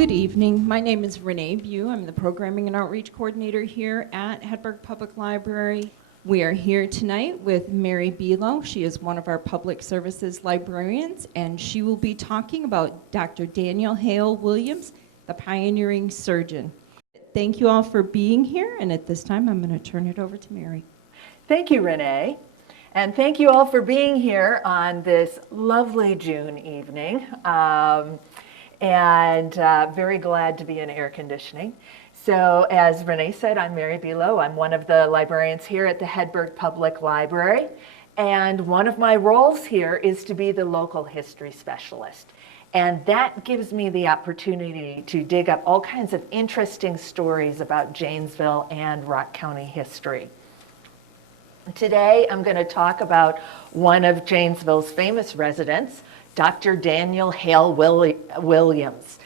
Good evening. My name is Renee Buelow. I'm the Programming and Outreach Coordinator here at Hedberg Public Library. We are here tonight with Mary Buelow. She is one of our Public Services librarians, and she will be talking about Dr. Daniel Hale Williams, the pioneering surgeon. Thank you all for being here, and at this time, I'm going to turn it over to Mary. Thank you, Renee. And thank you all for being here on this lovely June evening. Very glad to be in air conditioning. So as Renee said, I'm Mary Buelow. I'm one of the librarians here at the Hedberg Public Library. And one of my roles here is to be the local history specialist. And that gives me the opportunity to dig up all kinds of interesting stories about Janesville and Rock County history. Today, I'm going to talk about one of Janesville's famous residents, Dr. Daniel Hale Williams.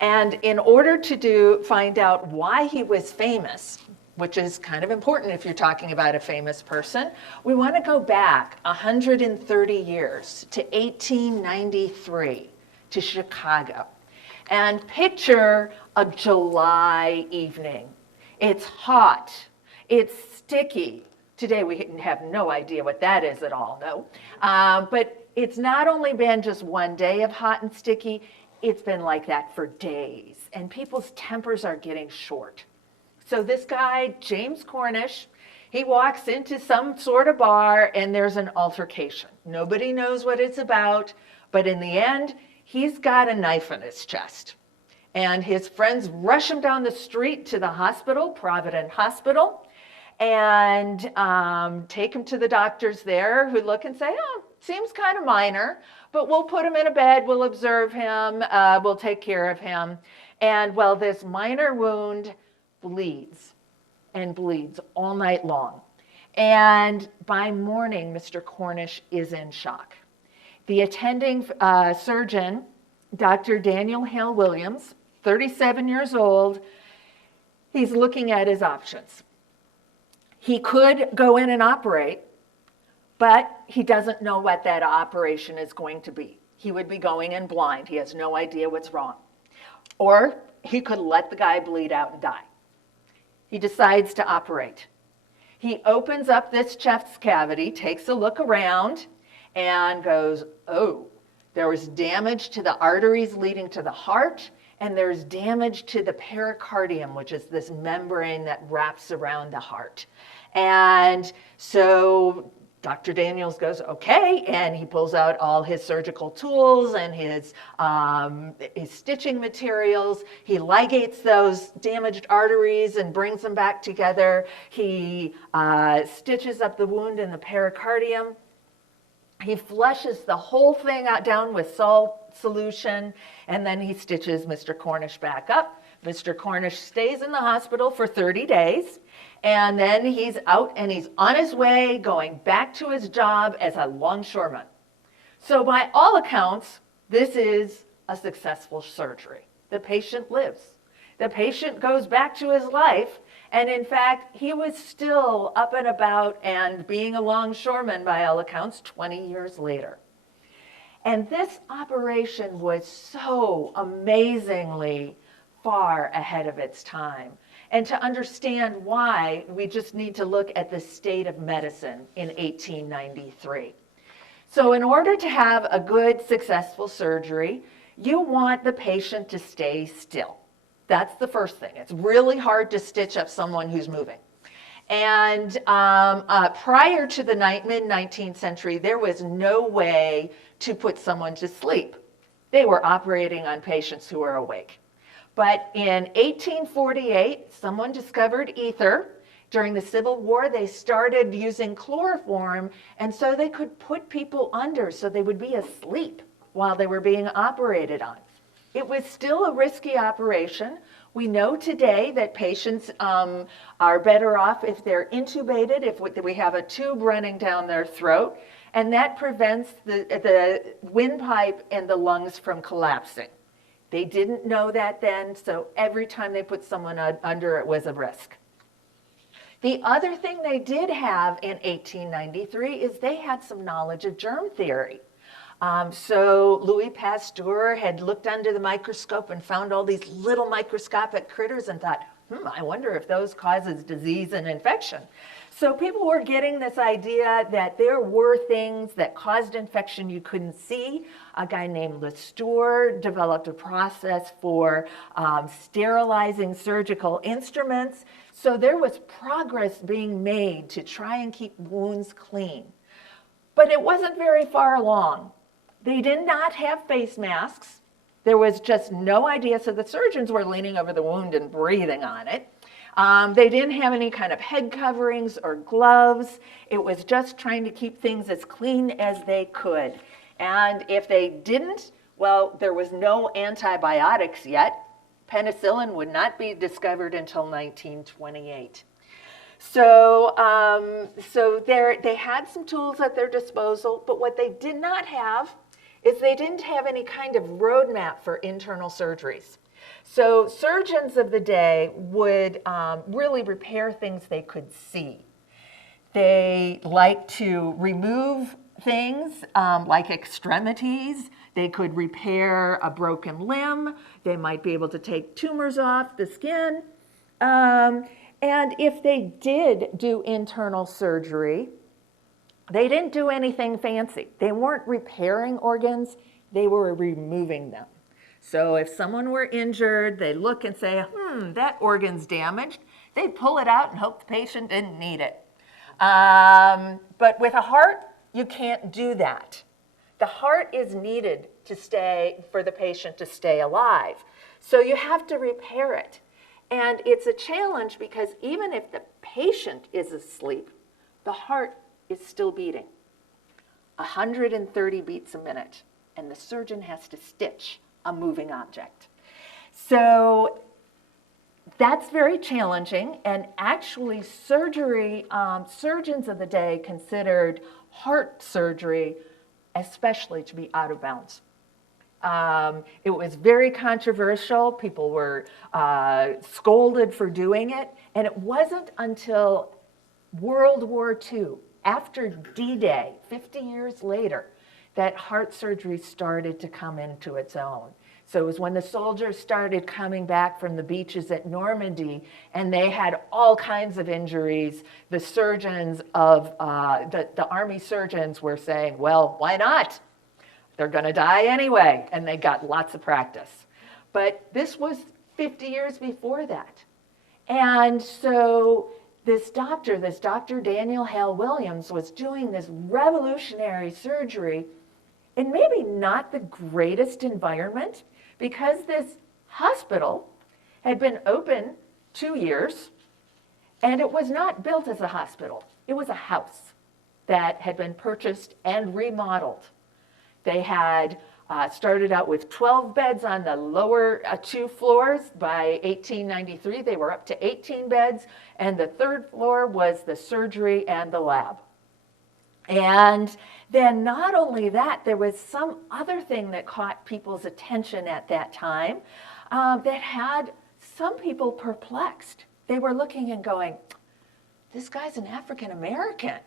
And in order to find out why he was famous, which is kind of important if you're talking about a famous person, we want to go back 130 years to 1893 to Chicago. And picture a July evening. It's hot, it's sticky. Today we have no idea what that is at all, no. But it's not only been just one day of hot and sticky, it's been like that for days. And people's tempers are getting short. So this guy, James Cornish, he walks into some sort of bar and there's an altercation. Nobody knows what it's about, but in the end, he's got a knife in his chest. And his friends rush him down the street to the hospital, Providence Hospital, and take him to the doctors there who look and say, oh, seems kind of minor, but we'll put him in a bed, we'll observe him, we'll take care of him. And well, this minor wound bleeds and bleeds all night long. And by morning, Mr. Cornish is in shock. The attending surgeon, Dr. Daniel Hale Williams, 37 years old, he's looking at his options. He could go in and operate, but he doesn't know what that operation is going to be. He would be going in blind. He has no idea what's wrong. Or he could let the guy bleed out and die. He decides to operate. He opens up this chest cavity, takes a look around, and goes, oh, there was damage to the arteries leading to the heart, and there's damage to the pericardium, which is this membrane that wraps around the heart. And so Dr. Daniels goes, okay, and he pulls out all his surgical tools and his stitching materials. He ligates those damaged arteries and brings them back together. He stitches up the wound in the pericardium. He flushes the whole thing out down with salt solution, and then he stitches Mr. Cornish back up. Mr. Cornish stays in the hospital for 30 days. And then he's out and he's on his way going back to his job as a longshoreman. So by all accounts, this is a successful surgery. The patient lives. The patient goes back to his life. And in fact, he was still up and about and being a longshoreman by all accounts 20 years later. And this operation was so amazingly far ahead of its time. And to understand why, we just need to look at the state of medicine in 1893. So in order to have a good, successful surgery, you want the patient to stay still. That's the first thing. It's really hard to stitch up someone who's moving. And prior to the mid-19th century, there was no way to put someone to sleep. They were operating on patients who were awake. But in 1848, someone discovered ether. During the Civil War, they started using chloroform, and so they could put people under so they would be asleep while they were being operated on. It was still a risky operation. We know today that patients are better off if they're intubated, if we have a tube running down their throat, and that prevents the windpipe and the lungs from collapsing. They didn't know that then, so every time they put someone under, it was a risk. The other thing they did have in 1893 is they had some knowledge of germ theory. So Louis Pasteur had looked under the microscope and found all these little microscopic critters and thought, I wonder if those causes disease and infection. So people were getting this idea that there were things that caused infection you couldn't see. A guy named Pasteur developed a process for sterilizing surgical instruments. So there was progress being made to try and keep wounds clean. But it wasn't very far along. They did not have face masks. There was just no idea, so the surgeons were leaning over the wound and breathing on it. They didn't have any kind of head coverings or gloves. It was just trying to keep things as clean as they could. And if they didn't, well, there was no antibiotics yet. Penicillin would not be discovered until 1928. So they had some tools at their disposal, but what they did not have is they didn't have any kind of roadmap for internal surgeries. So surgeons of the day would really repair things they could see. They like to remove things like extremities. They could repair a broken limb. They might be able to take tumors off the skin. And if they did do internal surgery, they didn't do anything fancy. They weren't repairing organs, they were removing them. So if someone were injured, they look and say, that organ's damaged. They'd pull it out and hope the patient didn't need it. But with a heart, you can't do that. The heart is needed for the patient to stay alive. So you have to repair it. And it's a challenge because even if the patient is asleep, the heart is still beating. 130 beats a minute, and the surgeon has to stitch a moving object. So that's very challenging, and actually surgeons of the day considered heart surgery especially to be out of bounds. It was very controversial. People were scolded for doing it, and it wasn't until World War II, after D-Day, 50 years later, that heart surgery started to come into its own. So it was when the soldiers started coming back from the beaches at Normandy, and they had all kinds of injuries. The surgeons of the army surgeons were saying, well, why not? They're going to die anyway, and they got lots of practice. But this was 50 years before that. And so this doctor Daniel Hale Williams, was doing this revolutionary surgery in maybe not the greatest environment, because this hospital had been open 2 years, and it was not built as a hospital. It was a house that had been purchased and remodeled. They had started out with 12 beds on the lower 2 floors. By 1893, they were up to 18 beds, and the 3rd floor was the surgery and the lab. And then not only that, there was some other thing that caught people's attention at that time that had some people perplexed. They were looking and going, this guy's an African American.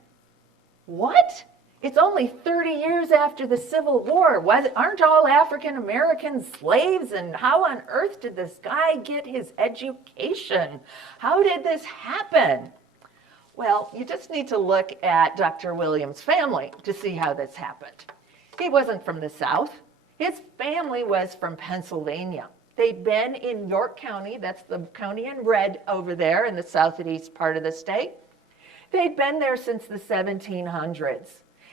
What? It's only 30 years after the Civil War. Aren't all African Americans slaves? And how on earth did this guy get his education? How did this happen? Well, you just need to look at Dr. Williams' family to see how this happened. He wasn't from the South. His family was from Pennsylvania. They'd been in York County, that's the county in red over there in the southeast part of the state. They'd been there since the 1700s.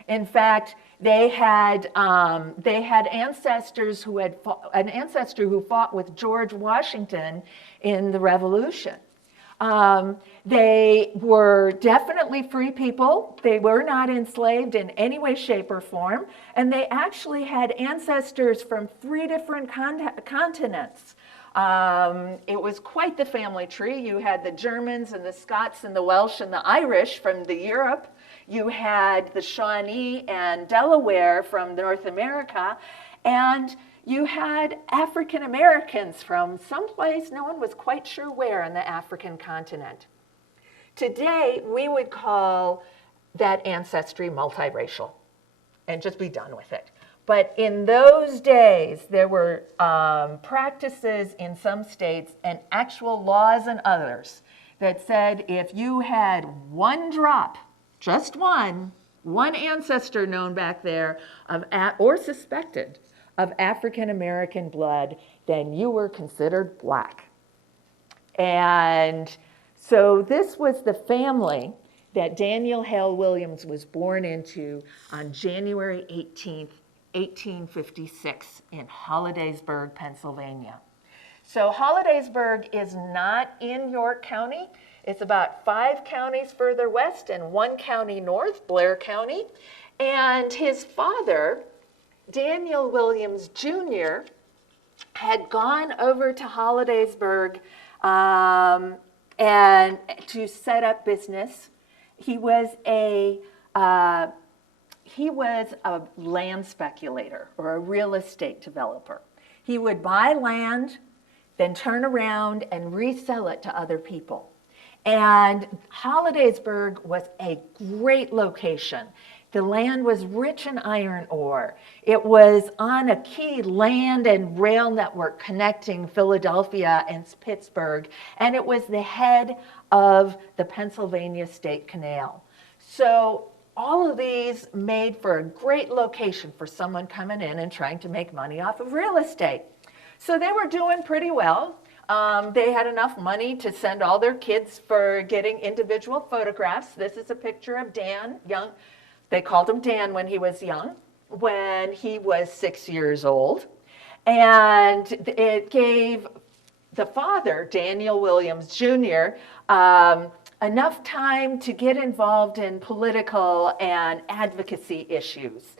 In fact, they had ancestors who had an ancestor who fought with George Washington in the Revolution. They were definitely free people. They were not enslaved in any way, shape, or form. And they actually had ancestors from 3 different continents. It was quite the family tree. You had the Germans and the Scots and the Welsh and the Irish from Europe. You had the Shawnee and Delaware from North America. And you had African Americans from someplace, no one was quite sure where on the African continent. Today, we would call that ancestry multiracial and just be done with it. But in those days, there were practices in some states and actual laws in others that said if you had one drop, just one ancestor known back there or suspected of African American blood, then you were considered black. And so this was the family that Daniel Hale Williams was born into on January 18th, 1856 in Hollidaysburg, Pennsylvania. So Hollidaysburg is not in York County. It's about 5 counties further west and 1 county north, Blair County. And his father, Daniel Williams Jr., had gone over to Hollidaysburg and to set up business. He was a land speculator or a real estate developer. He would buy land, then turn around and resell it to other people. And Hollidaysburg was a great location. The land was rich in iron ore. It was on a key land and rail network connecting Philadelphia and Pittsburgh, and it was the head of the Pennsylvania State Canal. So all of these made for a great location for someone coming in and trying to make money off of real estate. So they were doing pretty well. They had enough money to send all their kids for getting individual photographs. This is a picture of Dan, young. They called him Dan when he was young, when he was 6 years old. And it gave the father, Daniel Williams Jr., enough time to get involved in political and advocacy issues.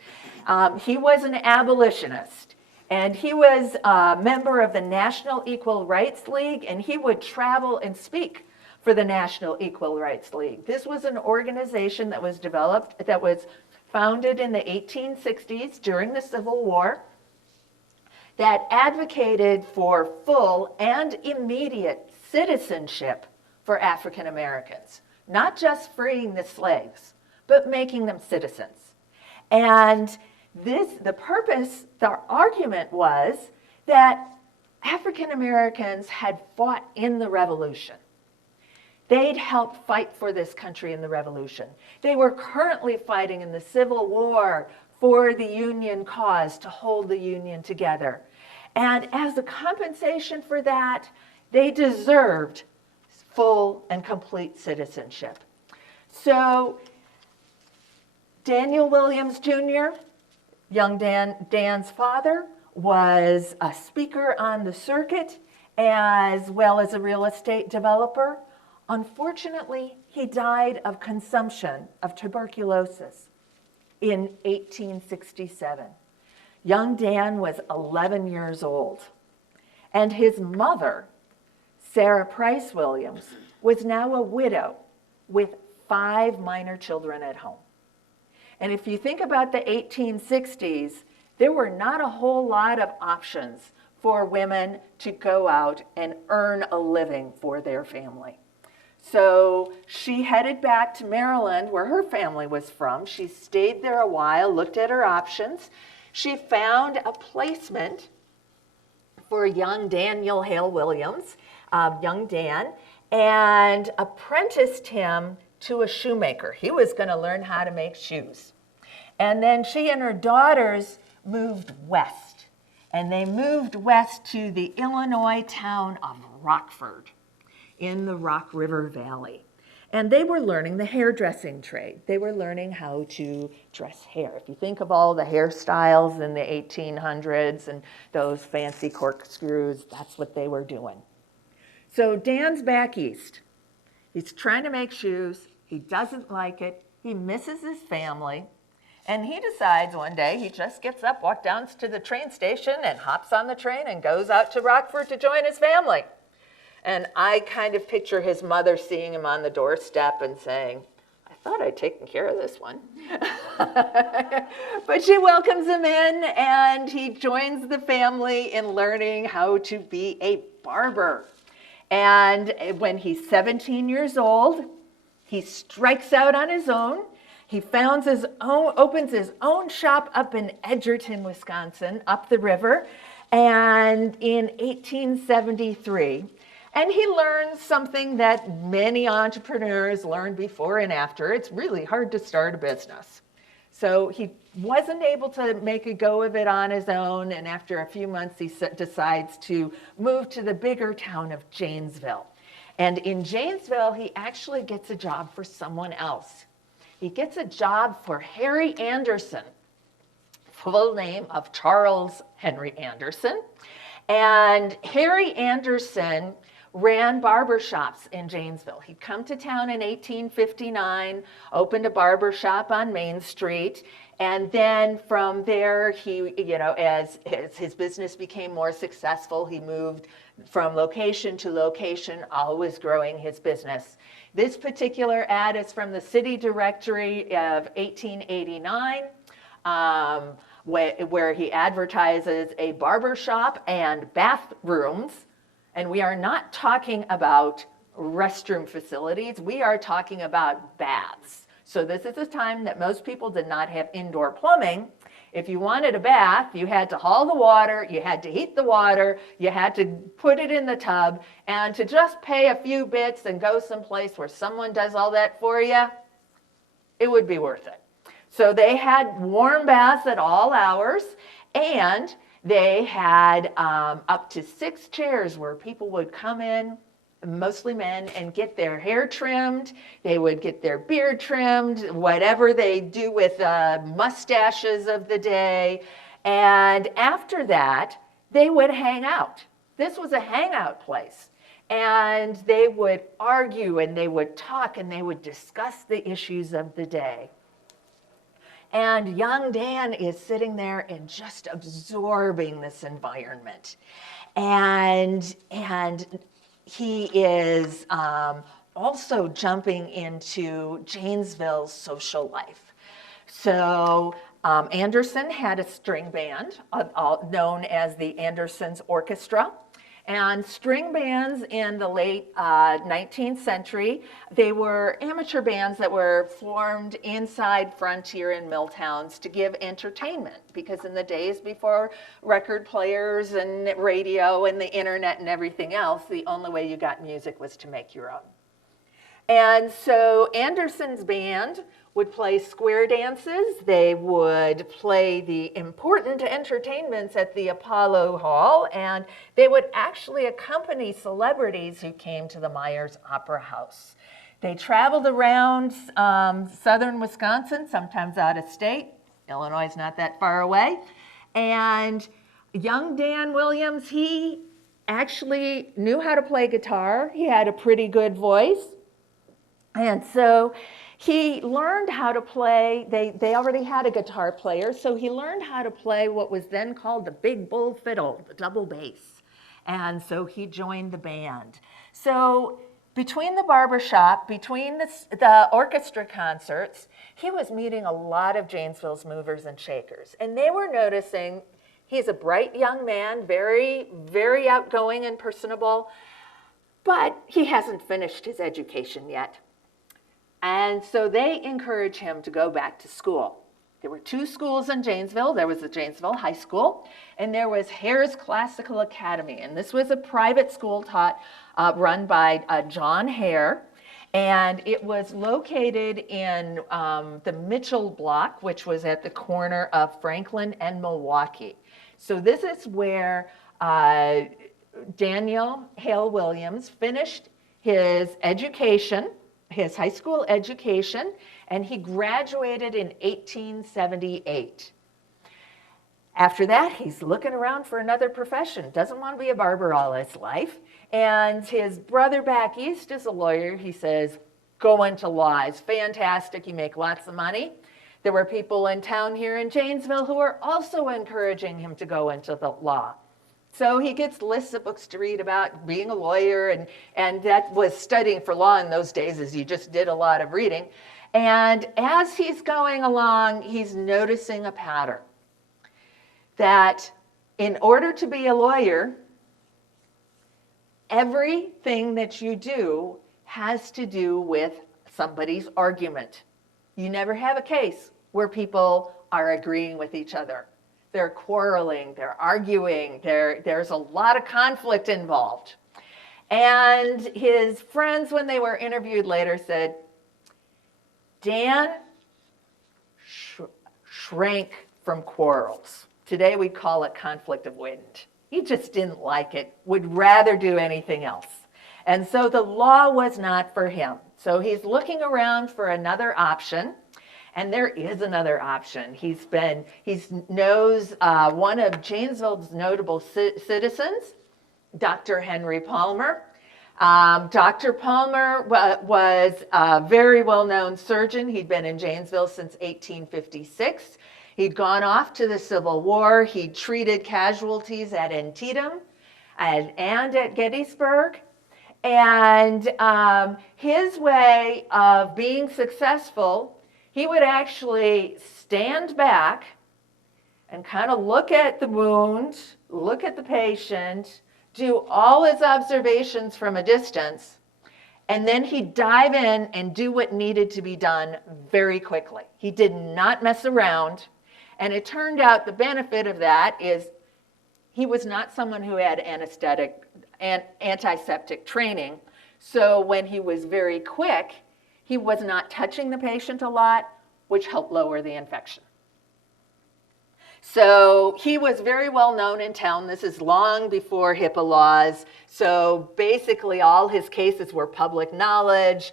He was an abolitionist, and he was a member of the National Equal Rights League, and he would travel and speak for the National Equal Rights League. This was an organization that was developed, that was founded in the 1860s during the Civil War, that advocated for full and immediate citizenship for African Americans, not just freeing the slaves, but making them citizens. And the argument was that African Americans had fought in the Revolution. They'd helped fight for this country in the Revolution. They were currently fighting in the Civil War for the Union cause, to hold the Union together. And as a compensation for that, they deserved full and complete citizenship. So Daniel Williams Jr., young Dan's father, was a speaker on the circuit as well as a real estate developer. Unfortunately, he died of consumption of tuberculosis in 1867. Young Dan was 11 years old, and his mother, Sarah Price Williams, was now a widow with 5 minor children at home. And if you think about the 1860s, there were not a whole lot of options for women to go out and earn a living for their family. So she headed back to Maryland, where her family was from. She stayed there a while, looked at her options. She found a placement for young Daniel Hale Williams, young Dan, and apprenticed him to a shoemaker. He was going to learn how to make shoes. And then she and her daughters moved west. And they moved west to the Illinois town of Rockford in the Rock River Valley. And they were learning the hairdressing trade. They were learning how to dress hair. If you think of all the hairstyles in the 1800s and those fancy corkscrews, that's what they were doing. So Dan's back east. He's trying to make shoes. He doesn't like it. He misses his family. And he decides one day, he just gets up, walks down to the train station and hops on the train and goes out to Rockford to join his family. And I kind of picture his mother seeing him on the doorstep and saying, I thought I'd taken care of this one. But she welcomes him in, and he joins the family in learning how to be a barber. And when he's 17 years old, he strikes out on his own. He opens his own shop up in Edgerton, Wisconsin, up the river, and in 1873. And he learns something that many entrepreneurs learn before and after. It's really hard to start a business. So he wasn't able to make a go of it on his own, and after a few months he decides to move to the bigger town of Janesville. And in Janesville, he actually gets a job for someone else. He gets a job for Harry Anderson, full name of Charles Henry Anderson. And Harry Anderson ran barbershops in Janesville. He'd come to town in 1859, opened a barbershop on Main Street, and then from there, he, as his business became more successful, he moved from location to location, always growing his business. This particular ad is from the City Directory of 1889, where he advertises a barbershop and bathrooms. And we are not talking about restroom facilities. We are talking about baths. So this is a time that most people did not have indoor plumbing. If you wanted a bath, you had to haul the water, you had to heat the water, you had to put it in the tub, and to just pay a few bits and go someplace where someone does all that for you, it would be worth it. So they had warm baths at all hours, and they had up to 6 chairs where people would come in, mostly men, and get their hair trimmed. They would get their beard trimmed, whatever they do with mustaches of the day. And after that, they would hang out. This was a hangout place. And they would argue and they would talk and they would discuss the issues of the day. And young Dan is sitting there and just absorbing this environment. And he is also jumping into Janesville's social life. So Anderson had a string band known as the Anderson's Orchestra. And string bands in the late 19th century, they were amateur bands that were formed inside frontier and mill towns to give entertainment, because in the days before record players and radio and the internet and everything else, the only way you got music was to make your own. And so Anderson's band would play square dances. They would play the important entertainments at the Apollo Hall, and they would actually accompany celebrities who came to the Myers Opera House. They traveled around southern Wisconsin, sometimes out of state. Illinois is not that far away. And young Dan Williams, he actually knew how to play guitar. He had a pretty good voice. And so he learned how to play. They already had a guitar player, so he learned how to play what was then called the big bull fiddle, the double bass. And so he joined the band. So between the barbershop, between the orchestra concerts, he was meeting a lot of Janesville's movers and shakers. And they were noticing he's a bright young man, very, very outgoing and personable, but he hasn't finished his education yet. And so they encourage him to go back to school. There were 2 schools in Janesville. There was the Janesville High School, and there was Hare's Classical Academy. And this was a private school run by John Hare. And it was located in the Mitchell block, which was at the corner of Franklin and Milwaukee. So this is where Daniel Hale Williams finished his education, his high school education, and he graduated in 1878. After that, he's looking around for another profession. Doesn't want to be a barber all his life. And his brother back east is a lawyer. He says, go into law. It's fantastic. You make lots of money. There were people in town here in Janesville who were also encouraging him to go into the law. So he gets lists of books to read about being a lawyer, and that was studying for law in those days, as you just did a lot of reading. And as he's going along, he's noticing a pattern that in order to be a lawyer, everything that you do has to do with somebody's argument. You never have a case where people are agreeing with each other. They're quarreling, they're arguing, there's a lot of conflict involved. And his friends, when they were interviewed later, said, Dan shrank from quarrels. Today we call it conflict avoidant. He just didn't like it, would rather do anything else. And so the law was not for him. So he's looking around for another option. And there is another option. He knows one of Janesville's notable citizens, Dr. Henry Palmer. Dr. Palmer was a very well-known surgeon. He'd been in Janesville since 1856. He'd gone off to the Civil War. He'd treated casualties at Antietam and at Gettysburg. And his way of being successful, he would actually stand back and kind of look at the wound, look at the patient, do all his observations from a distance, and then he'd dive in and do what needed to be done very quickly. He did not mess around. And it turned out the benefit of that is he was not someone who had antiseptic training. So when he was very quick, he was not touching the patient a lot, which helped lower the infection. So he was very well known in town. This is long before HIPAA laws. So basically all his cases were public knowledge.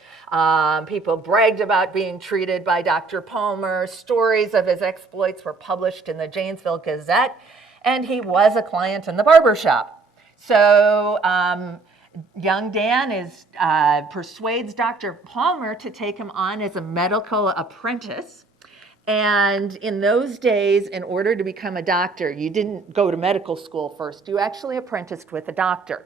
People bragged about being treated by Dr. Palmer. Stories of his exploits were published in the Janesville Gazette. And he was a client in the barber shop. So young Dan persuades Dr. Palmer to take him on as a medical apprentice. And in those days, in order to become a doctor, you didn't go to medical school first. You actually apprenticed with a doctor.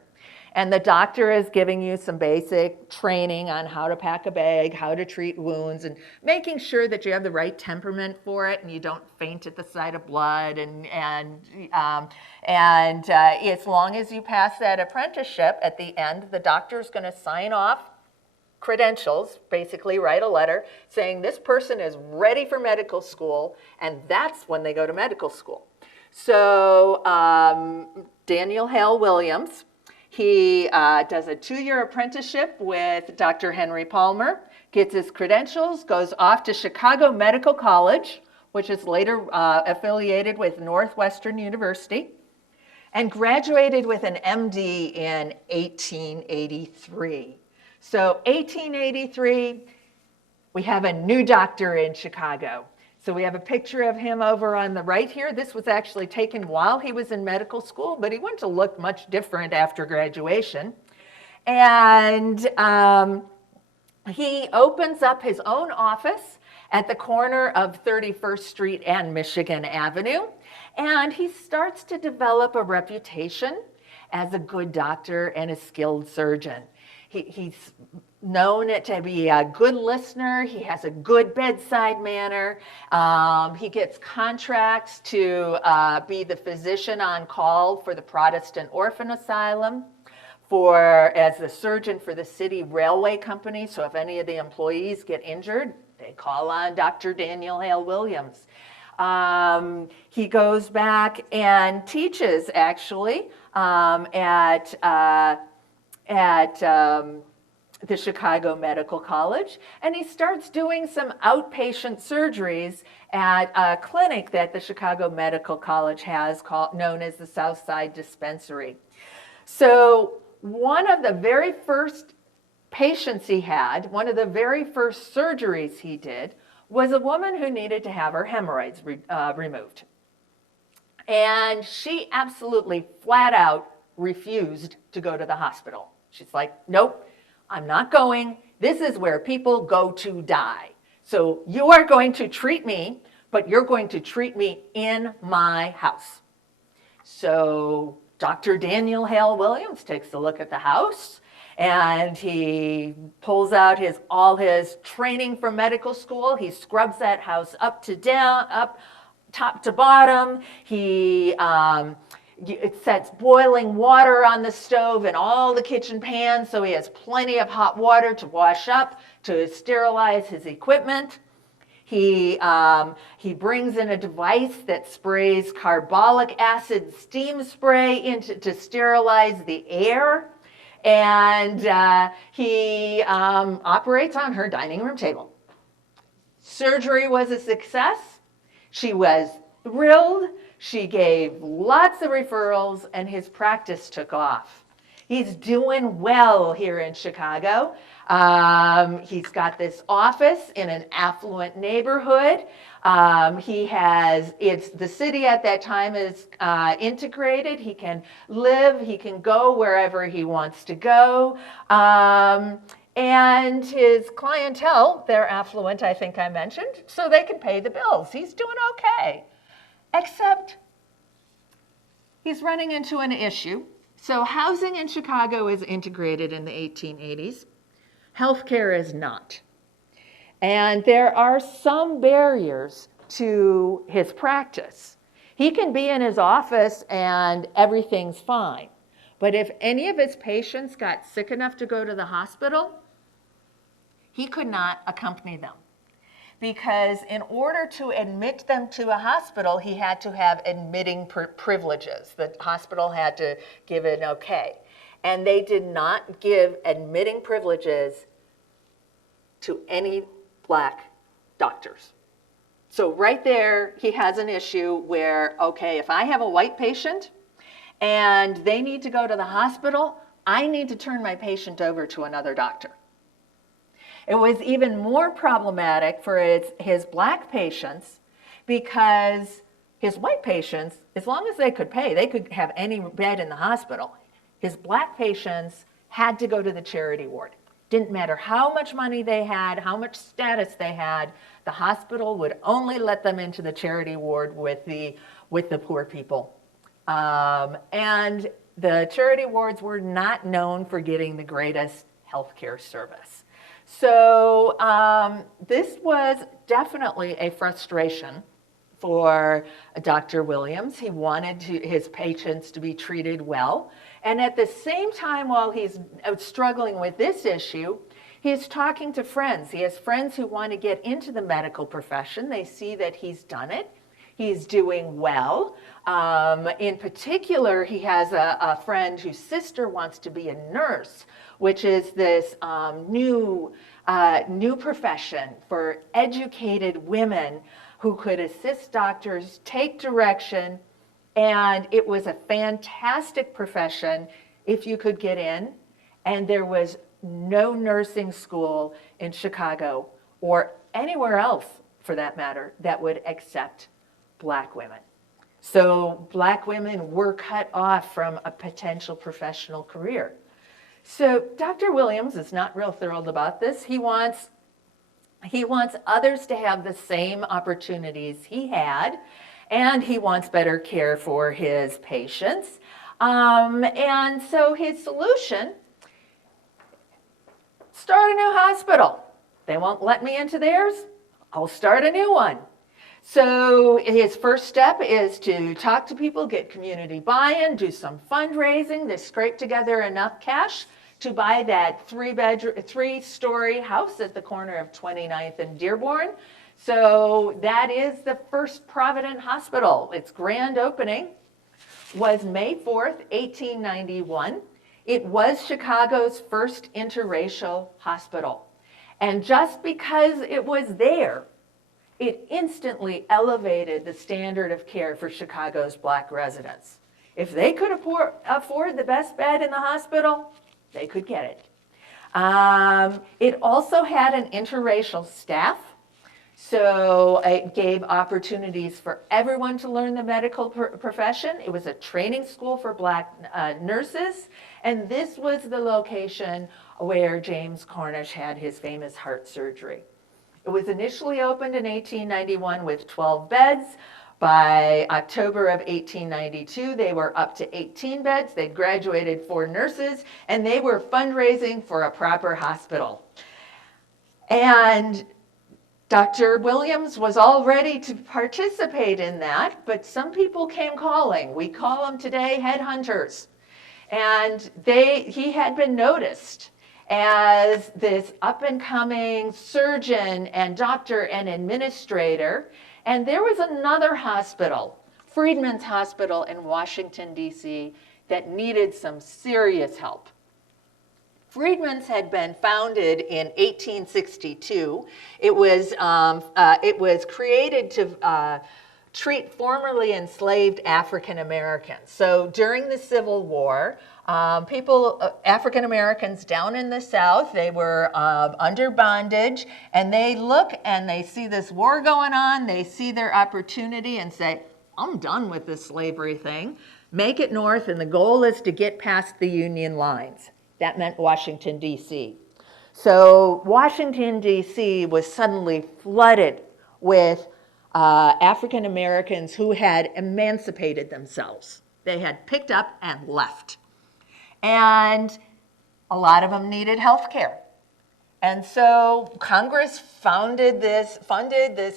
And the doctor is giving you some basic training on how to pack a bag, how to treat wounds, and making sure that you have the right temperament for it and you don't faint at the sight of blood. And as long as you pass that apprenticeship, at the end, the doctor is going to sign off credentials, basically write a letter saying this person is ready for medical school, and that's when they go to medical school. So Daniel Hale Williams, he does a 2-year apprenticeship with Dr. Henry Palmer, gets his credentials, goes off to Chicago Medical College, which is later affiliated with Northwestern University, and graduated with an MD in 1883. So 1883, we have a new doctor in Chicago. So we have a picture of him over on the right here. This was actually taken while he was in medical school, but he wouldn't have looked much different after graduation. And he opens up his own office at the corner of 31st Street and Michigan Avenue. And he starts to develop a reputation as a good doctor and a skilled surgeon. He's known to be a good listener. He has a good bedside manner. He gets contracts to be the physician on call for the Protestant Orphan Asylum, as the surgeon for the city railway company. So if any of the employees get injured, they call on Dr. Daniel Hale Williams. He goes back and teaches actually at the Chicago Medical College, and he starts doing some outpatient surgeries at a clinic that the Chicago Medical College has known as the Southside Dispensary. So one of the very first patients he had, one of the very first surgeries he did, was a woman who needed to have her hemorrhoids removed. And she absolutely flat out refused to go to the hospital. She's like, nope, I'm not going. This is where people go to die. So you are going to treat me, but you're going to treat me in my house. So Dr. Daniel Hale Williams takes a look at the house, and he pulls out all his training from medical school. He scrubs that house up to down, up top to bottom. It sets boiling water on the stove and all the kitchen pans, so he has plenty of hot water to wash up, to sterilize his equipment. He brings in a device that sprays carbolic acid steam spray to sterilize the air. And he operates on her dining room table. Surgery was a success. She was thrilled. She gave lots of referrals, and his practice took off. He's doing well here in Chicago. He's got this office in an affluent neighborhood. The city at that time is integrated. He can live, he can go wherever he wants to go. And his clientele, they're affluent, I think I mentioned, so they can pay the bills. He's doing okay, except he's running into an issue. So housing in Chicago is integrated in the 1880s. Healthcare is not. And there are some barriers to his practice. He can be in his office and everything's fine. But if any of his patients got sick enough to go to the hospital, he could not accompany them. Because in order to admit them to a hospital, he had to have admitting privileges. The hospital had to give an okay. And they did not give admitting privileges to any black doctors. So right there, he has an issue where, okay, if I have a white patient and they need to go to the hospital, I need to turn my patient over to another doctor. It was even more problematic for his black patients because his white patients, as long as they could pay, they could have any bed in the hospital. His black patients had to go to the charity ward. Didn't matter how much money they had, how much status they had, the hospital would only let them into the charity ward with the poor people. And the charity wards were not known for getting the greatest healthcare service. So this was definitely a frustration for Dr. Williams. He wanted his patients to be treated well. And at the same time, while he's struggling with this issue, he's talking to friends. He has friends who want to get into the medical profession. They see that he's done it. He's doing well. In particular, he has a friend whose sister wants to be a nurse, which is this new profession for educated women who could assist doctors, take direction, and it was a fantastic profession if you could get in. And there was no nursing school in Chicago or anywhere else, for that matter, that would accept black women. So black women were cut off from a potential professional career. So Dr. Williams is not real thrilled about this. He wants others to have the same opportunities he had, and he wants better care for his patients. And so his solution, start a new hospital. They won't let me into theirs, I'll start a new one. So his first step is to talk to people, get community buy-in, do some fundraising. They scrape together enough cash to buy that three-story house at the corner of 29th and Dearborn. So that is the first Provident Hospital. Its grand opening was May 4th, 1891. It was Chicago's first interracial hospital. And just because it was there, it instantly elevated the standard of care for Chicago's black residents. If they could afford the best bed in the hospital, they could get it. It also had an interracial staff, so it gave opportunities for everyone to learn the medical profession. It was a training school for black nurses, and this was the location where James Cornish had his famous heart surgery. It was initially opened in 1891 with 12 beds. By October of 1892, they were up to 18 beds. They'd graduated 4 nurses, and they were fundraising for a proper hospital. And Dr. Williams was all ready to participate in that, but some people came calling. We call them today headhunters. And he had been noticed. as this up-and-coming surgeon and doctor and administrator. And there was another hospital, Freedmen's Hospital in Washington, D.C., that needed some serious help. Freedmen's had been founded in 1862. It was created to treat formerly enslaved African Americans. So during the Civil War, African Americans down in the South, they were under bondage, and they look and they see this war going on, they see their opportunity and say, I'm done with this slavery thing. Make it north, and the goal is to get past the Union lines. That meant Washington, D.C. So Washington, D.C. was suddenly flooded with African Americans who had emancipated themselves. They had picked up and left. And a lot of them needed health care. And so Congress funded this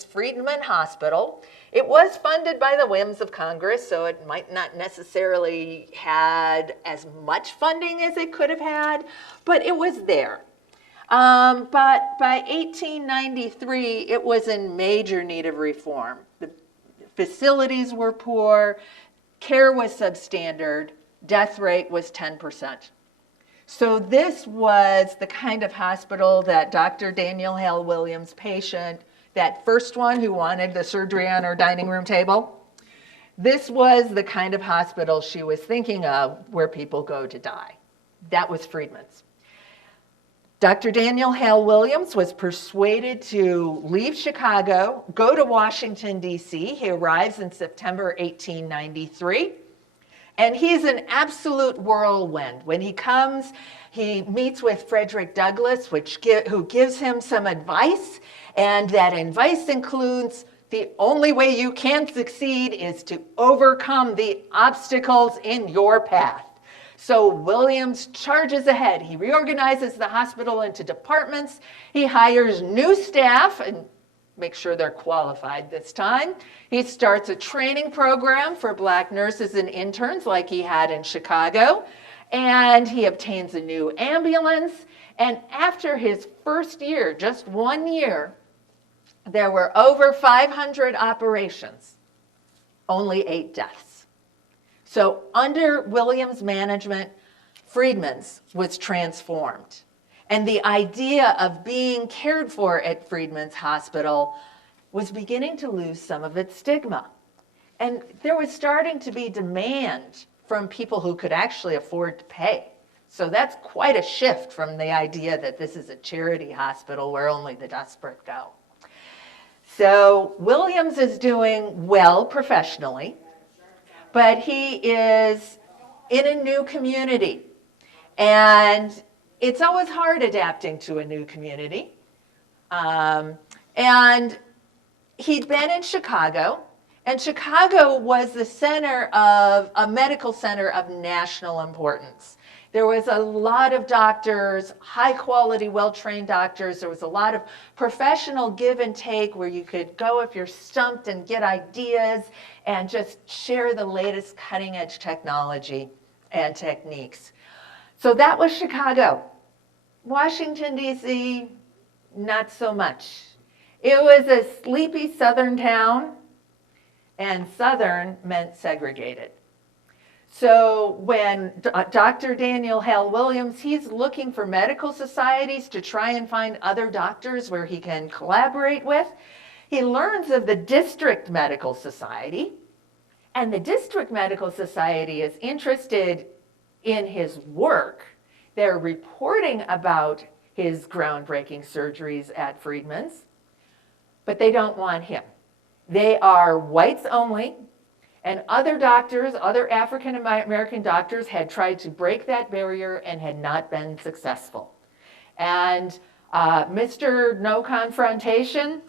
Freedmen Hospital. It was funded by the whims of Congress, so it might not necessarily had as much funding as it could have had, but it was there. But by 1893, it was in major need of reform. The facilities were poor, care was substandard, death rate was 10%. So this was the kind of hospital that Dr. Daniel Hale Williams' patient, that first one who wanted the surgery on her dining room table, this was the kind of hospital she was thinking of where people go to die. That was Freedmen's. Dr. Daniel Hale Williams was persuaded to leave Chicago, go to Washington, D.C. He arrives in September 1893. And he's an absolute whirlwind. When he comes, he meets with Frederick Douglass, who gives him some advice. And that advice includes the only way you can succeed is to overcome the obstacles in your path. So Williams charges ahead. He reorganizes the hospital into departments. He hires new staff and make sure they're qualified this time. He starts a training program for Black nurses and interns like he had in Chicago. And he obtains a new ambulance. And after his first year, just 1 year, there were over 500 operations, only 8 deaths. So under Williams' management, Freedmen's was transformed. And the idea of being cared for at Freedmen's Hospital was beginning to lose some of its stigma. And there was starting to be demand from people who could actually afford to pay. So that's quite a shift from the idea that this is a charity hospital where only the desperate go. So Williams is doing well professionally, but he is in a new community. And it's always hard adapting to a new community. And he'd been in Chicago, and Chicago was the center of a medical center of national importance. There was a lot of doctors, high quality, well-trained doctors. There was a lot of professional give and take where you could go if you're stumped and get ideas and just share the latest cutting edge technology and techniques. So that was Chicago. Washington, D.C., not so much. It was a sleepy southern town, and southern meant segregated. So when Dr. Daniel Hale Williams, he's looking for medical societies to try and find other doctors where he can collaborate with. He learns of the District Medical Society, and the District Medical Society is interested in his work. They're reporting about his groundbreaking surgeries at Freedmen's, but they don't want him. They are whites only. And other doctors, other African American doctors had tried to break that barrier and had not been successful. And Mr. No Confrontation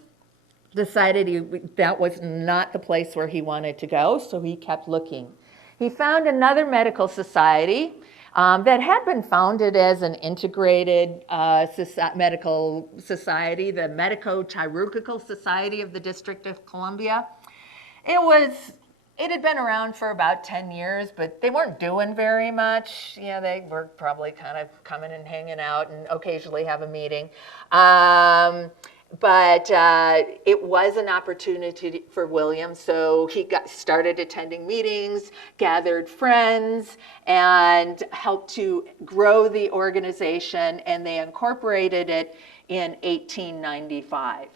decided that was not the place where he wanted to go, so he kept looking. He found another medical society that had been founded as an integrated medical society, the Medico-Chirurgical Society of the District of Columbia. It was it had been around for about 10 years, but they weren't doing very much. You know, they were probably kind of coming and hanging out and occasionally have a meeting. But it was an opportunity for Williams, so he started attending meetings, gathered friends, and helped to grow the organization, and they incorporated it in 1895.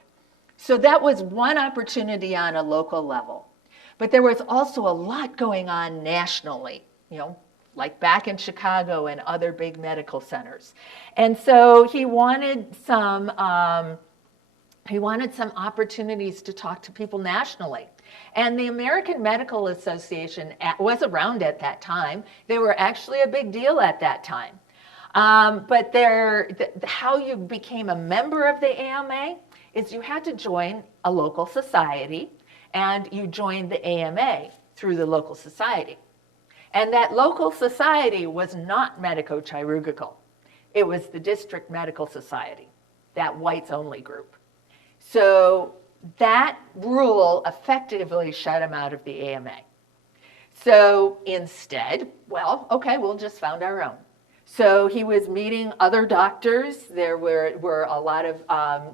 So that was one opportunity on a local level. But there was also a lot going on nationally, you know, like back in Chicago and other big medical centers. And so he wanted some opportunities to talk to people nationally. And the American Medical Association was around at that time. They were actually a big deal at that time. But how you became a member of the AMA is you had to join a local society, and you joined the AMA through the local society. And that local society was not medico-chirurgical. It was the District Medical Society, that whites-only group. So that rule effectively shut him out of the AMA. So instead, well, okay, we'll just found our own. So he was meeting other doctors. There were a lot of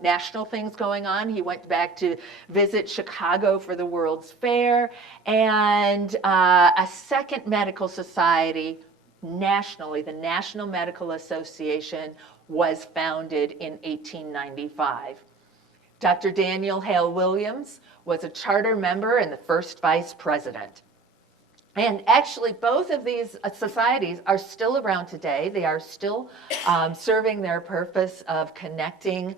national things going on. He went back to visit Chicago for the World's Fair, and a second medical society nationally, the National Medical Association, was founded in 1895. Dr. Daniel Hale Williams was a charter member and the first vice president. And actually, both of these societies are still around today. They are still serving their purpose of connecting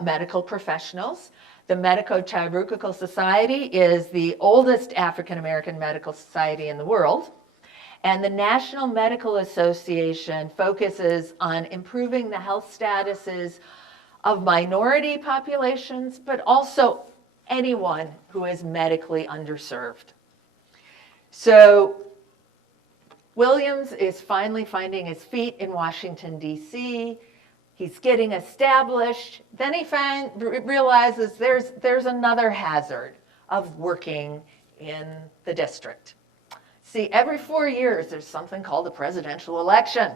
medical professionals. The Medico-Chirurgical Society is the oldest African-American medical society in the world. And the National Medical Association focuses on improving the health statuses of minority populations, but also anyone who is medically underserved. So Williams is finally finding his feet in Washington, D.C. He's getting established. Then he realizes there's another hazard of working in the district. See, every 4 years, there's something called a presidential election.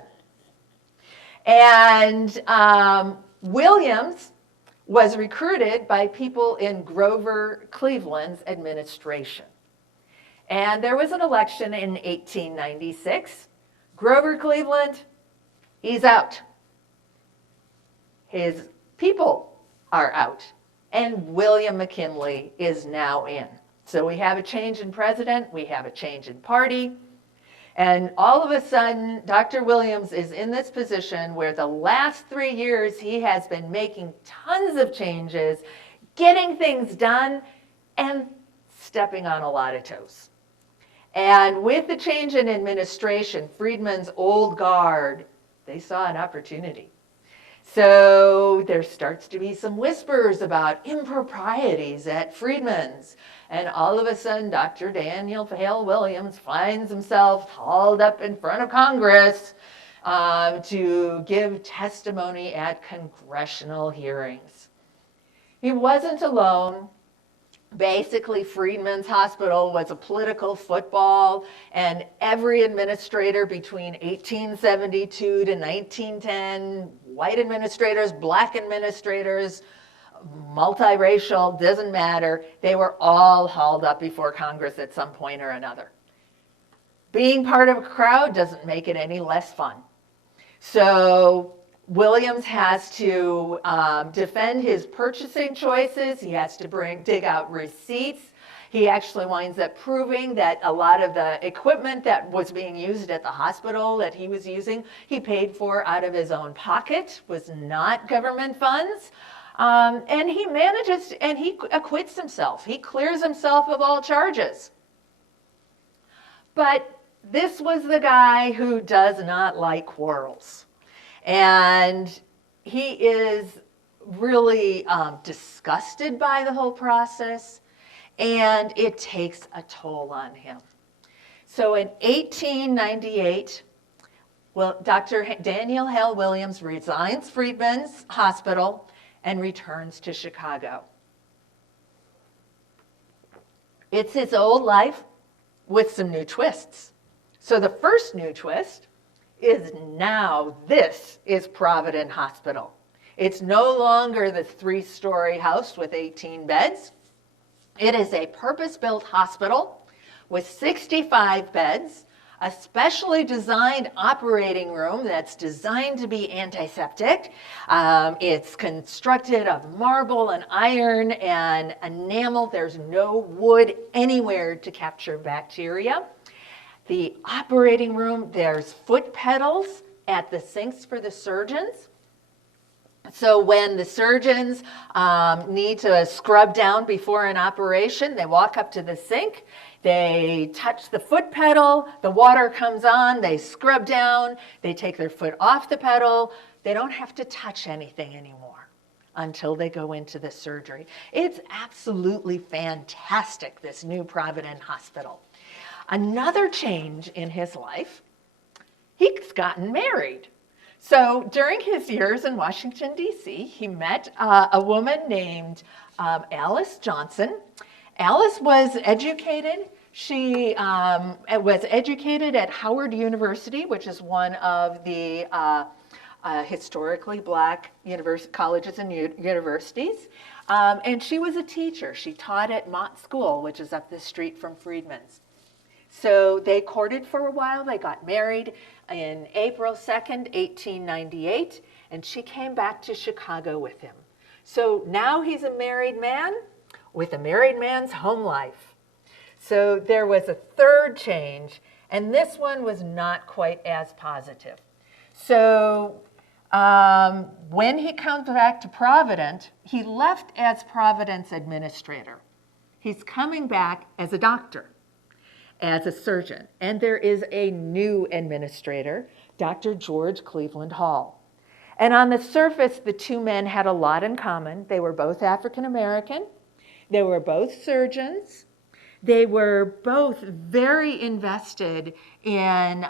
And Williams was recruited by people in Grover Cleveland's administration. And there was an election in 1896. Grover Cleveland, he's out. His people are out. And William McKinley is now in. So we have a change in president, we have a change in party. And all of a sudden, Dr. Williams is in this position where the last 3 years he has been making tons of changes, getting things done, and stepping on a lot of toes. And with the change in administration, Freedmen's old guard, they saw an opportunity. So there starts to be some whispers about improprieties at Freedmen's. And all of a sudden, Dr. Daniel Hale Williams finds himself hauled up in front of Congress to give testimony at congressional hearings. He wasn't alone. Basically, Freedmen's Hospital was a political football, and every administrator between 1872 to 1910, white administrators, black administrators, multiracial, doesn't matter, they were all hauled up before Congress at some point or another. Being part of a crowd doesn't make it any less fun. So Williams has to defend his purchasing choices. He has to dig out receipts. He actually winds up proving that a lot of the equipment that was being used at the hospital that he was using, he paid for out of his own pocket, was not government funds. And he manages, and he acquits himself. He clears himself of all charges. But this was the guy who does not like quarrels. And he is really disgusted by the whole process, and it takes a toll on him. So in 1898, Dr. Daniel Hale Williams resigns Freedmen's Hospital and returns to Chicago. It's his old life. with some new twists. So the first new twist is now this is Providence Hospital. It's no longer the 3-story house with 18 beds. It is a purpose-built hospital with 65 beds, a specially designed operating room that's designed to be antiseptic. It's constructed of marble and iron and enamel. There's no wood anywhere to capture bacteria. The operating room, there's foot pedals at the sinks for the surgeons. So when the surgeons need to scrub down before an operation, they walk up to the sink, they touch the foot pedal, the water comes on, they scrub down, they take their foot off the pedal. They don't have to touch anything anymore until they go into the surgery. It's absolutely fantastic, this new Providence Hospital. Another change in his life, he's gotten married. So during his years in Washington, D.C., he met a woman named Alice Johnson. Alice was educated. She was educated at Howard University, which is one of the historically black colleges and universities. And she was a teacher. She taught at Mott School, which is up the street from Freedmen's. So they courted for a while. They got married in April 2nd, 1898, and she came back to Chicago with him. So now he's a married man with a married man's home life. So there was a third change, and this one was not quite as positive. So when he comes back to Providence, he left as Providence administrator. He's coming back as a doctor, as a surgeon, and there is a new administrator, Dr. George Cleveland Hall. And on the surface, the two men had a lot in common. They were both African American. They were both surgeons. They were both very invested in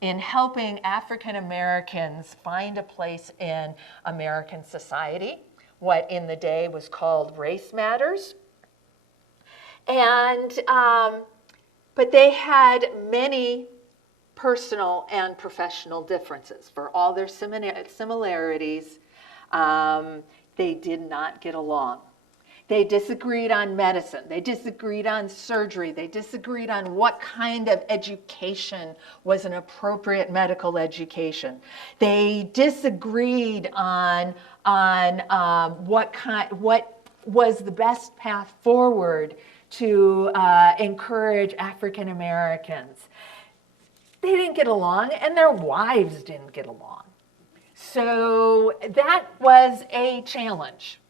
helping African Americans find a place in American society, what in the day was called race matters. And but they had many personal and professional differences. For all their similarities, they did not get along. They disagreed on medicine. They disagreed on surgery. They disagreed on what kind of education was an appropriate medical education. They disagreed on what was the best path forward to encourage African Americans. They didn't get along, and their wives didn't get along. So that was a challenge.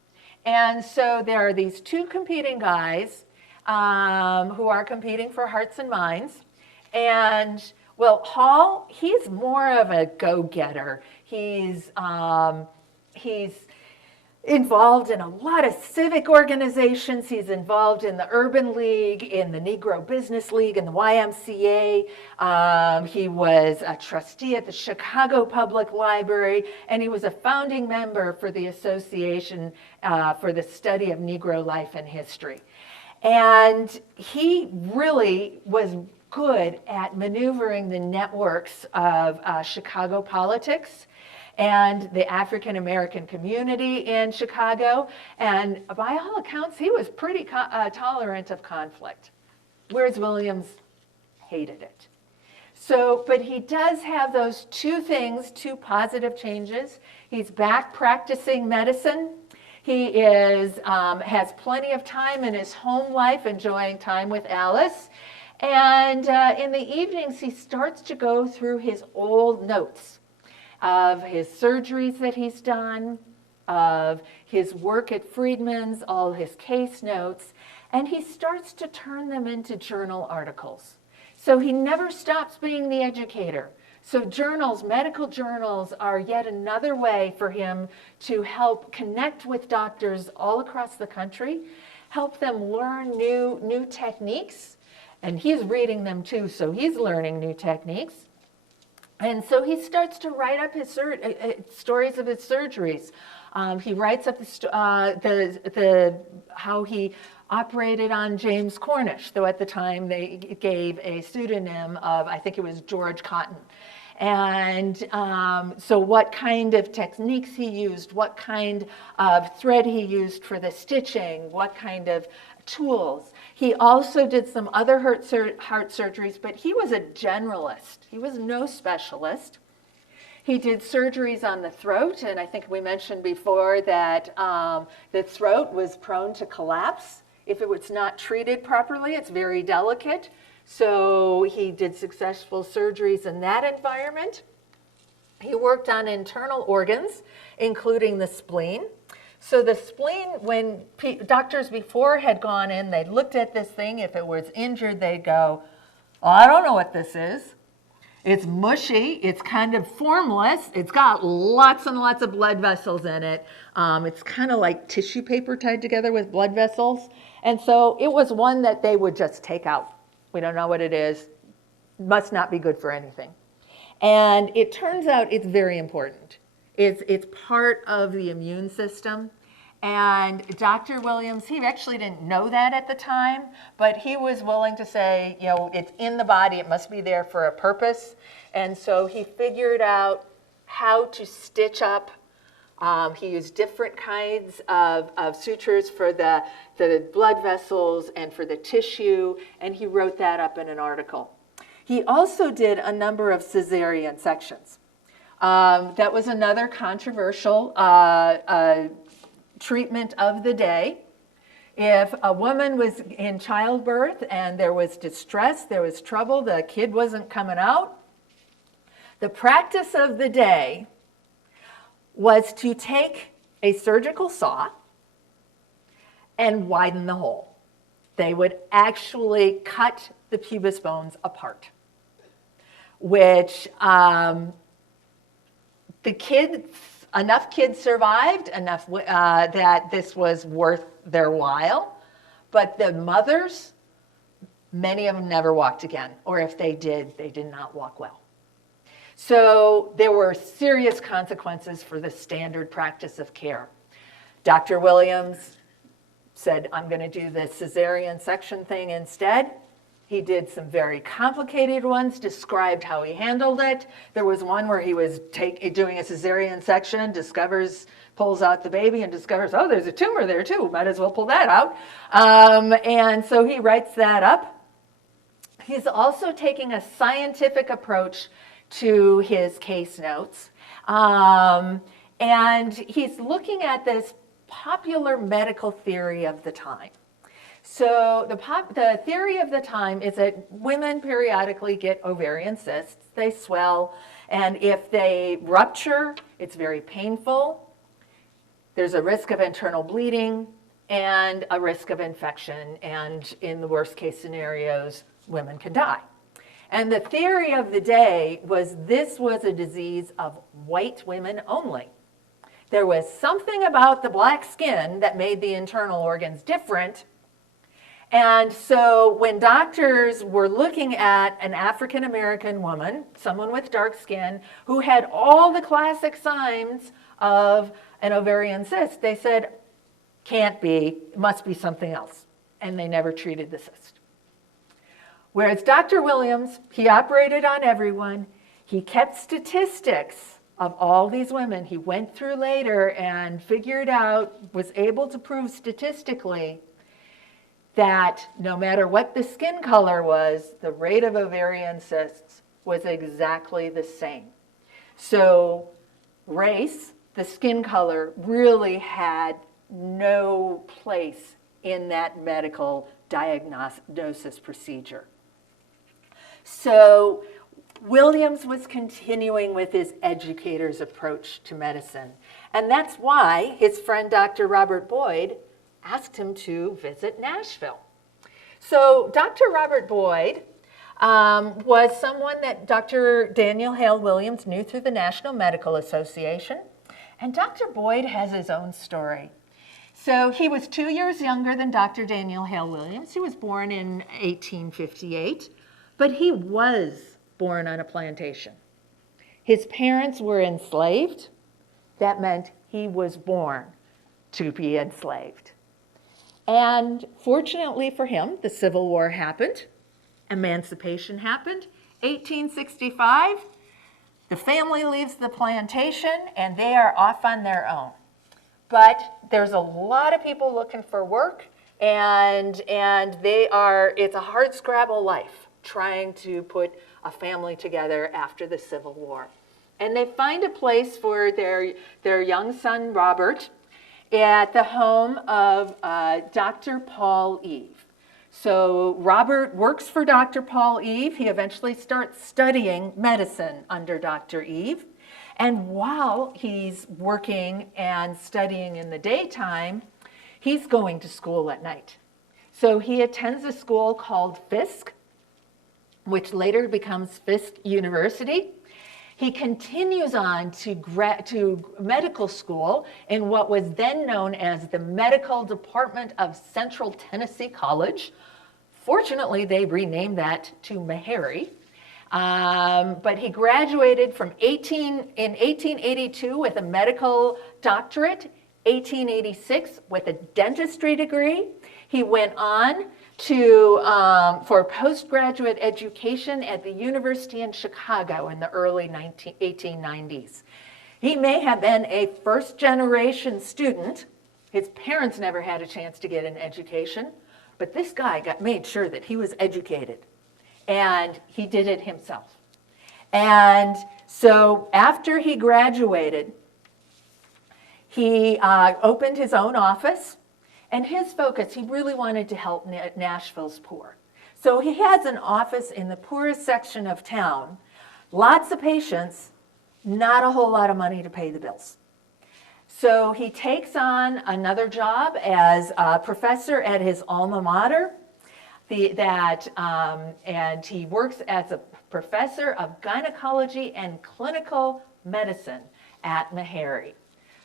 And so there are these two competing guys who are competing for hearts and minds. And, well, Hall, he's more of a go-getter. He's involved in a lot of civic organizations. He's involved in the Urban League, in the Negro Business League, in the YMCA. He was a trustee at the Chicago Public Library, and he was a founding member for the Association for the Study of Negro Life and History. And he really was good at maneuvering the networks of Chicago politics and the African American community in Chicago. And by all accounts, he was pretty tolerant of conflict, whereas Williams hated it. So, but he does have those two things, two positive changes. He's back practicing medicine. He has plenty of time in his home life, enjoying time with Alice. And in the evenings, he starts to go through his old notes of his surgeries that he's done, of his work at Freedmen's, all his case notes, and he starts to turn them into journal articles. So he never stops being the educator. So journals, medical journals, are yet another way for him to help connect with doctors all across the country, help them learn new techniques, and he's reading them too, so he's learning new techniques. And so he starts to write up his stories of his surgeries. He writes up how he operated on James Cornish, though at the time they gave a pseudonym of, I think it was George Cotton. And so what kind of techniques he used, what kind of thread he used for the stitching, what kind of tools. He also did some other heart surgeries, but he was a generalist. He was no specialist. He did surgeries on the throat, and I think we mentioned before that the throat was prone to collapse. If it was not treated properly, it's very delicate. So he did successful surgeries in that environment. He worked on internal organs, including the spleen. So the spleen, when doctors before had gone in, they looked at this thing. If it was injured, they'd go, oh, I don't know what this is. It's mushy, it's kind of formless, it's got lots and lots of blood vessels in it. It's kind of like tissue paper tied together with blood vessels. And so it was one that they would just take out. We don't know what it is, must not be good for anything. And it turns out it's very important. It's part of the immune system. And Dr. Williams, he actually didn't know that at the time, but he was willing to say, you know, it's in the body, it must be there for a purpose. And so he figured out how to stitch up. He used different kinds of sutures for the blood vessels and for the tissue, and he wrote that up in an article. He also did a number of cesarean sections. That was another controversial treatment of the day. If a woman was in childbirth and there was distress, there was trouble, the kid wasn't coming out, the practice of the day was to take a surgical saw and widen the hole. They would actually cut the pubis bones apart, which enough kids survived, enough that this was worth their while. But the mothers, many of them never walked again, or if they did not walk well. So there were serious consequences for the standard practice of care. Dr. Williams said, I'm going to do the cesarean section thing instead. He did some very complicated ones, described how he handled it. There was one where he was doing a cesarean section, pulls out the baby and discovers, oh, there's a tumor there too, might as well pull that out. And so he writes that up. He's also taking a scientific approach to his case notes. And he's looking at this popular medical theory of the time. So the theory of the time is that women periodically get ovarian cysts. They swell, and if they rupture, it's very painful. There's a risk of internal bleeding and a risk of infection, and in the worst case scenarios, women can die. And the theory of the day was this was a disease of white women only. There was something about the black skin that made the internal organs different. And so when doctors were looking at an African American woman, someone with dark skin, who had all the classic signs of an ovarian cyst, they said, can't be, it must be something else. And they never treated the cyst. Whereas Dr. Williams, he operated on everyone. He kept statistics of all these women. He went through later and figured out, was able to prove statistically that no matter what the skin color was, the rate of ovarian cysts was exactly the same. So race, the skin color, really had no place in that medical diagnosis procedure. So Williams was continuing with his educator's approach to medicine. And that's why his friend Dr. Robert Boyd asked him to visit Nashville. So Dr. Robert Boyd was someone that Dr. Daniel Hale Williams knew through the National Medical Association. And Dr. Boyd has his own story. So he was 2 years younger than Dr. Daniel Hale Williams. He was born in 1858, but he was born on a plantation. His parents were enslaved. That meant he was born to be enslaved. And fortunately for him, the Civil War happened, emancipation happened, 1865, the family leaves the plantation and they are off on their own. But there's a lot of people looking for work, and it's a hard scrabble life trying to put a family together after the Civil War. And they find a place for their young son, Robert, at the home of Dr. Paul Eve. So Robert works for Dr. Paul Eve. He eventually starts studying medicine under Dr. Eve. And while he's working and studying in the daytime, he's going to school at night. So he attends a school called Fisk, which later becomes Fisk University. He continues on to medical school in what was then known as the Medical Department of Central Tennessee College. Fortunately, they renamed that to Meharry. But he graduated in 1882 with a medical doctorate, 1886 with a dentistry degree. He went on for postgraduate education at the University in Chicago in the early 1890s. He may have been a first-generation student. His parents never had a chance to get an education, but this guy made sure that he was educated, and he did it himself. And so after he graduated, he opened his own office. And his focus, he really wanted to help Nashville's poor. So he has an office in the poorest section of town, lots of patients, not a whole lot of money to pay the bills. So he takes on another job as a professor at his alma mater, and he works as a professor of gynecology and clinical medicine at Meharry.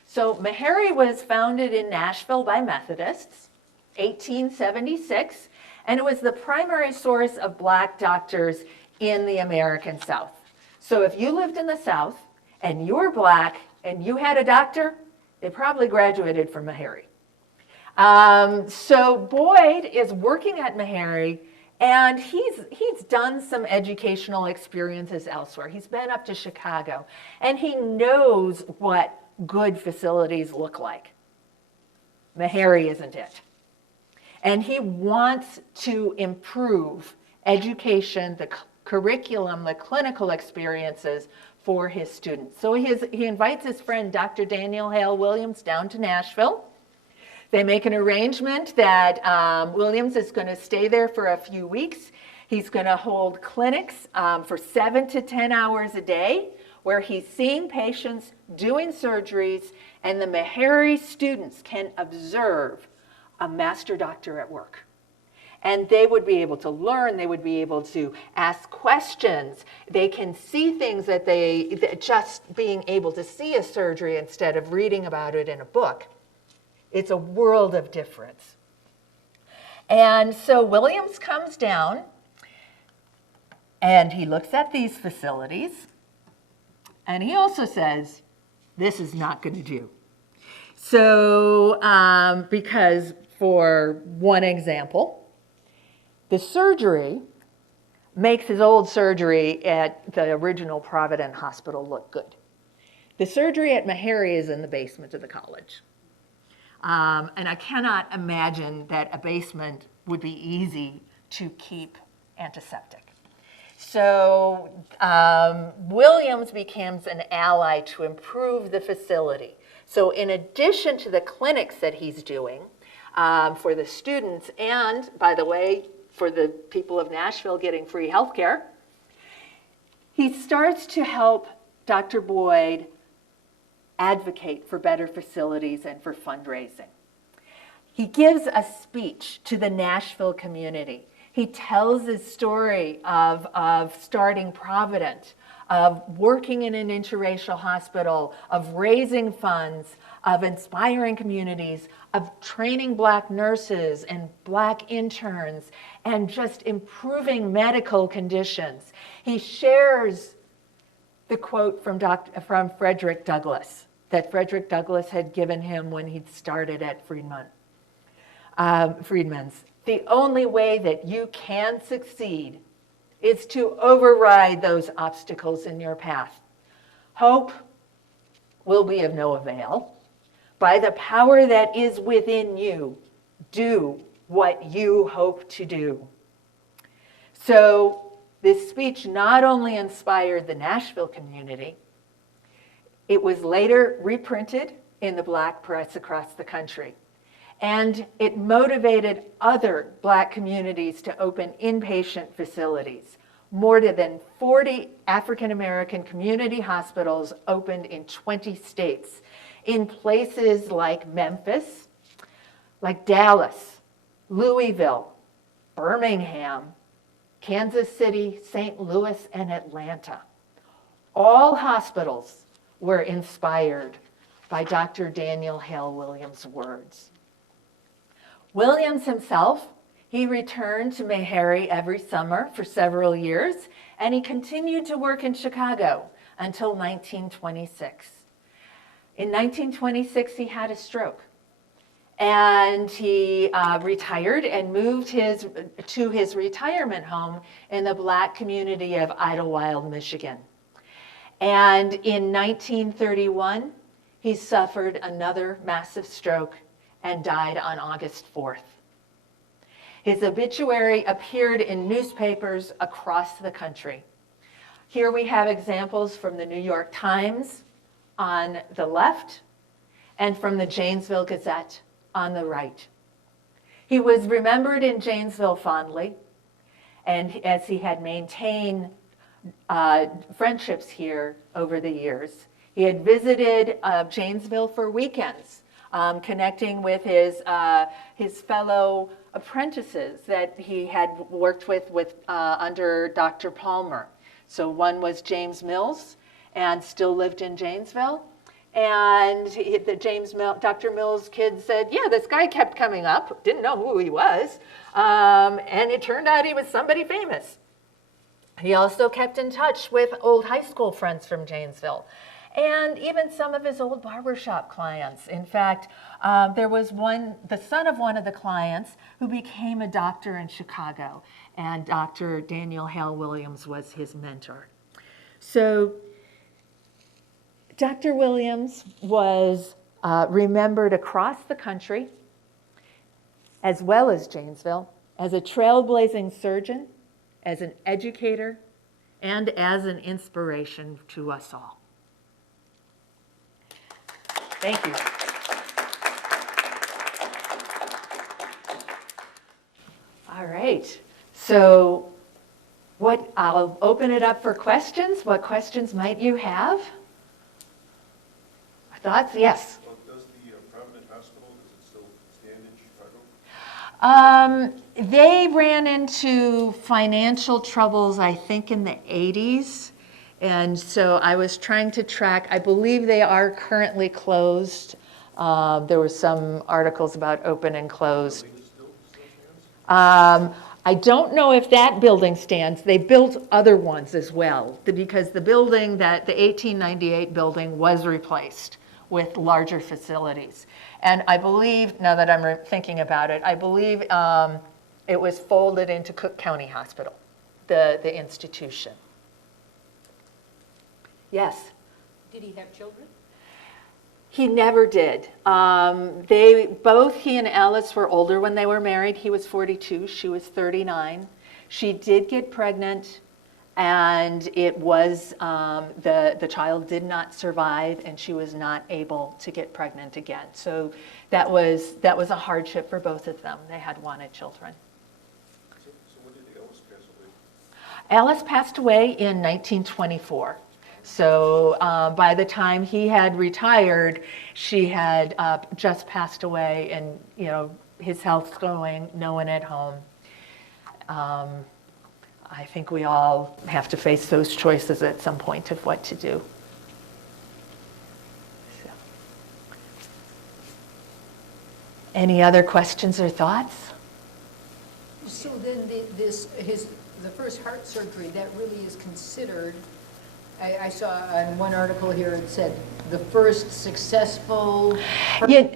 So Meharry was founded in Nashville by Methodists, 1876, and it was the primary source of black doctors in the American South. So if you lived in the South and you were black and you had a doctor, they probably graduated from Meharry. So Boyd is working at Meharry, and he's done some educational experiences elsewhere. He's been up to Chicago, and he knows what good facilities look like. Meharry isn't it. And he wants to improve education, the curriculum, the clinical experiences for his students. So he invites his friend, Dr. Daniel Hale Williams, down to Nashville. They make an arrangement that Williams is going to stay there for a few weeks. He's going to hold clinics for 7 to 10 hours a day, where he's seeing patients, doing surgeries, and the Meharry students can observe a master doctor at work. And they would be able to learn, they would be able to ask questions, they can see things that just being able to see a surgery instead of reading about it in a book. It's a world of difference. And so Williams comes down, and he looks at these facilities, and he also says, this is not going to do. So, because for one example, the surgery makes his old surgery at the original Providence Hospital look good. The surgery at Meharry is in the basement of the college. And I cannot imagine that a basement would be easy to keep antiseptic. So Williams becomes an ally to improve the facility. So in addition to the clinics that he's doing for the students, and by the way, for the people of Nashville getting free health care, he starts to help Dr. Boyd advocate for better facilities and for fundraising. He gives a speech to the Nashville community. He tells his story of starting Provident, of working in an interracial hospital, of raising funds, of inspiring communities, of training black nurses and black interns, and just improving medical conditions. He shares the quote from Frederick Douglass that Frederick Douglass had given him when he'd started at Freedmen. Freedmens, the only way that you can succeed is to override those obstacles in your path. Hope will be of no avail. By the power that is within you, do what you hope to do. So this speech not only inspired the Nashville community, it was later reprinted in the Black press across the country. And it motivated other Black communities to open inpatient facilities. More than 40 African American community hospitals opened in 20 states, in places like Memphis, like Dallas, Louisville, Birmingham, Kansas City, St. Louis, and Atlanta. All hospitals were inspired by Dr. Daniel Hale Williams' words. Williams himself, he returned to Meharry every summer for several years, and he continued to work in Chicago until 1926. In 1926, he had a stroke, and he retired and moved to his retirement home in the Black community of Idlewild, Michigan. And in 1931, he suffered another massive stroke and died on August 4th. His obituary appeared in newspapers across the country. Here we have examples from the New York Times on the left and from the Janesville Gazette on the right. He was remembered in Janesville fondly, and as he had maintained friendships here over the years. He had visited Janesville for weekends, connecting with his fellow apprentices that he had worked with under Dr. Palmer. So one was James Mills, and still lived in Janesville. And Dr. Mills' kids said, yeah, this guy kept coming up, didn't know who he was, and it turned out he was somebody famous. He also kept in touch with old high school friends from Janesville, and even some of his old barbershop clients. In fact, there was the son of one of the clients who became a doctor in Chicago, and Dr. Daniel Hale Williams was his mentor. So Dr. Williams was remembered across the country, as well as Janesville, as a trailblazing surgeon, as an educator, and as an inspiration to us all. Thank you. All right, so I'll open it up for questions. What questions might you have? Thoughts? Yes. Well, does the Providence Hospital, does it still stand in Chicago? They ran into financial troubles, I think, in the 80s. And so I was trying to track, I believe they are currently closed. There were some articles about open and closed. I don't know if that building stands. They built other ones as well, because the building, the 1898 building was replaced with larger facilities. And I believe, now that I'm thinking about it, I believe it was folded into Cook County Hospital, the institution. Yes? Did he have children? He never did. Both he and Alice were older when they were married. He was 42, she was 39. She did get pregnant, and it was, the child did not survive, and she was not able to get pregnant again. So that was a hardship for both of them. They had wanted children. So when did Alice pass away? Alice passed away in 1924. So by the time he had retired, she had just passed away, and his health's going, no one at home. I think we all have to face those choices at some point of what to do. So. Any other questions or thoughts? So then the first heart surgery, that really is considered, I saw on one article here, it said the first successful, Yeah.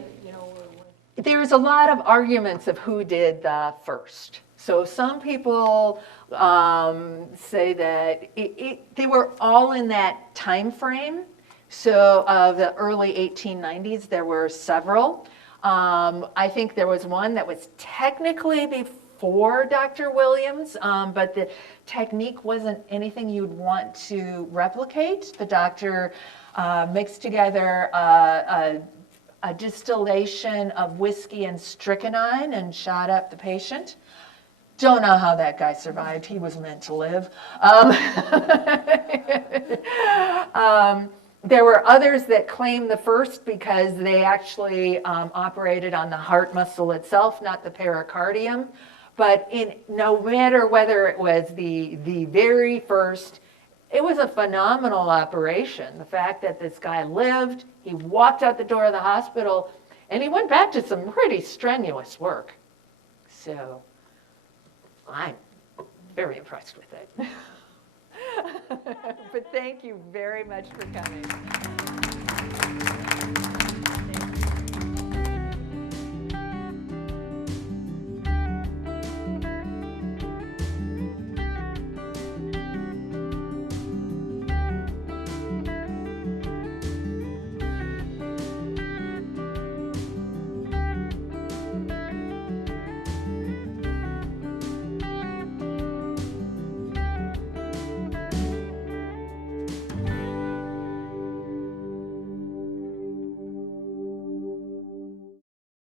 there's a lot of arguments of who did the first. So some people say that they were all in that time frame. So of the early 1890s, there were several. I think there was one that was technically before Dr. Williams, but the technique wasn't anything you'd want to replicate. The doctor mixed together a distillation of whiskey and strychnine and shot up the patient. Don't know how that guy survived. He was meant to live. There were others that claimed the first because they actually operated on the heart muscle itself, not the pericardium. But no matter whether it was the very first, it was a phenomenal operation. The fact that this guy lived, he walked out the door of the hospital, and he went back to some pretty strenuous work. So I'm very impressed with it. But thank you very much for coming.